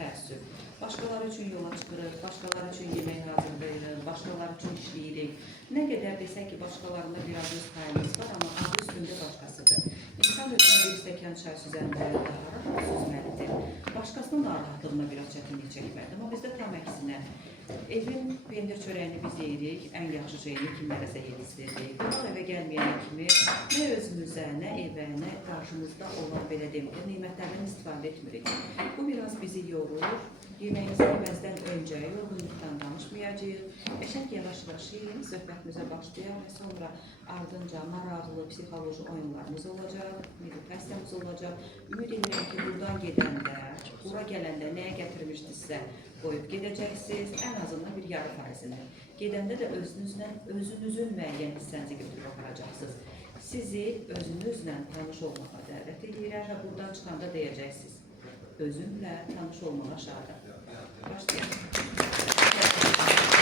təəssüf. Başqaları üçün yola çıxırıq, başqaları üçün yemək hazırlayırıq, başqaları üçün işləyirik. Nə qədər desək ki, başqalarında biraz öz payımız var, amma adı üstündə başqasıdır. İnsan özünə bir stəkan çay süzəndə daha süzməlidir. Başqasının narahatlığına biraz çətinlik çəkməlidir. Amma bizdə tam əksinə. Evin pendir çörəyini biz yeyirik, ən yaxşı şeyini kimlərəsə yedizdirdik. Qonaq evə gəlməyən kimi nə özümüzə, nə evə, nə qarşımızda olan belə deməklə nimətlərdən istifadə etmirik. Bu biraz bizi yorur. Yeməyimizi yeməzdən öncə yorğunluqdan danışmayacağıq. Qəşəng yavaş-yavaş yiyin, söhbətimizə başlayaq və sonra ardınca maraqlı psixoloji oyunlarımız olacaq, meditasiямız olacaq. Ümid edirəm ki, buradan gedəndə, bura gələndə nəyə gətirmişdinizsə qoyub gedəcəksiniz, ən azından bir yarı faizini. Gedəndə də özünüzün müəyyən hissənizi götürüb aparacaqsınız. Sizi özünüzlə tanış olmağa dəvət edirəm və buradan çıxanda deyəcəksiniz. Özümlə tanış olmağa şadam. Başlayalım.